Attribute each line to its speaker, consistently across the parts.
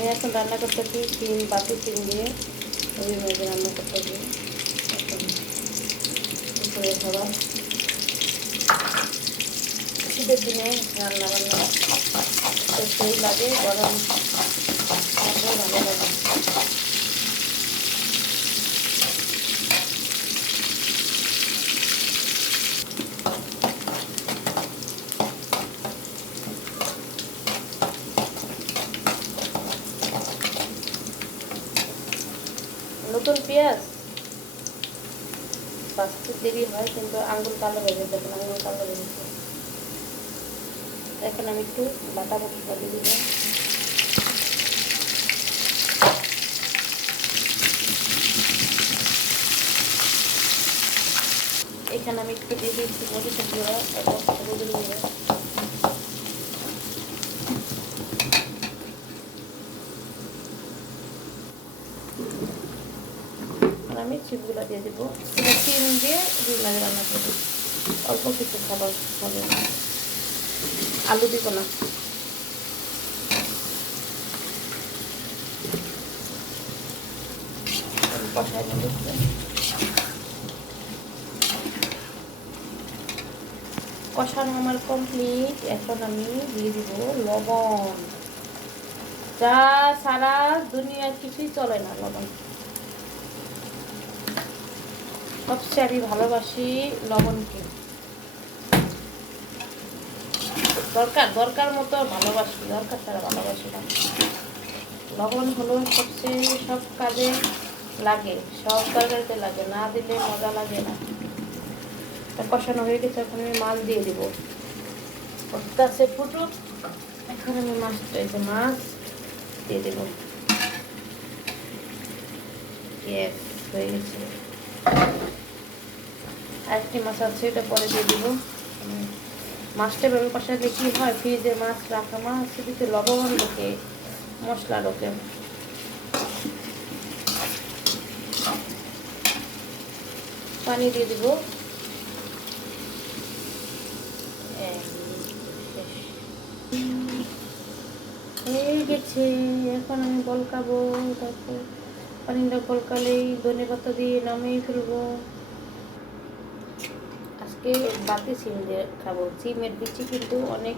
Speaker 1: আমি এখন রান্না করতেছি ডিম বাতি তিন দিয়ে। ওই মাছ রান্না করতেছি। দুপুরের খাবার। শীতের দিনে রান্না বান্না করতেই লাগে, গরম। ভালো লাগে। নতুন পেঁয়াজ। বাঁচতে দেরি হয়, কিন্তু আঙ্গুল কালো হয়ে গেছে, এখন আঙ্গুল কালো হয়ে গেছে। এখন আমি একটু বাটা মশলা দিয়ে দিব এখানে আমি একটু দিয়ে দিচ্ছি মরিচের গুঁড়া এবং হলুদের আমি চিপগুলো দিয়ে দেবো। এটা চিন দিয়ে দুই মাঝে রান্না করব অল্প কিছু খাবার হবে আলু দিব না। কষাই কষানো আমার কমপ্লিট এখন আমি দিয়ে দিব লবণ। যা সারা দুনিয়ার কিছুই চলে না লবণ। সবচেয়ে আমি ভালোবাসি লবণকে দরকার দরকার মতো ভালোবাসি, দরকার ছাড়া ভালোবাসি না। লবণ হলো সবচেয়ে সব কাজে লাগে, সব তরকারিতে লাগে, না দিলে মজা লাগে না। কষানো হয়ে গেছে, এখন আমি মাছ দিয়ে দিব। আছে ফুটুক এখন আমি মাছটা, এই যে মাছ, দিয়ে দেব। হয়ে গেছে। আরেকটি মাছ আছে এটা পরে দিয়ে দিব। উম, মাছটা ভেবে কষালে কি হয়? ফ্রিজে মাছ রাখা মাছ সেটিতে লবণ ঢোকে মশলা ঢোকে পানি দিয়ে দিব। গেছে এখন আমি বলকাবো তারপর পানিটা বলকালেই ধনে পাতা দিয়ে নামিয়ে ফেলব। আজকে বাতি সিম দিয়ে খাব। সিমের বিচি কিন্তু অনেক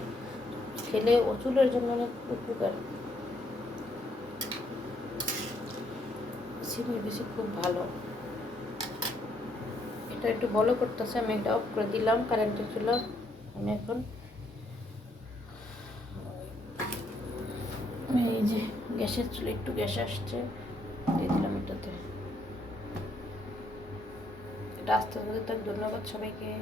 Speaker 1: খেলে চুলের জন্য অনেক উপকার। সিমের বিচি খুব ভালো। এটা একটু বলো করতেছে, আমি এটা অফ করে দিলাম কারেন্টের চুলা। আমি এখন এই যে গ্যাসের চুলে, একটু গ্যাস আসছে, দিয়ে দিলাম এটাতে। এটা আস্তে আস্তে ধন্যবাদ সবাইকে।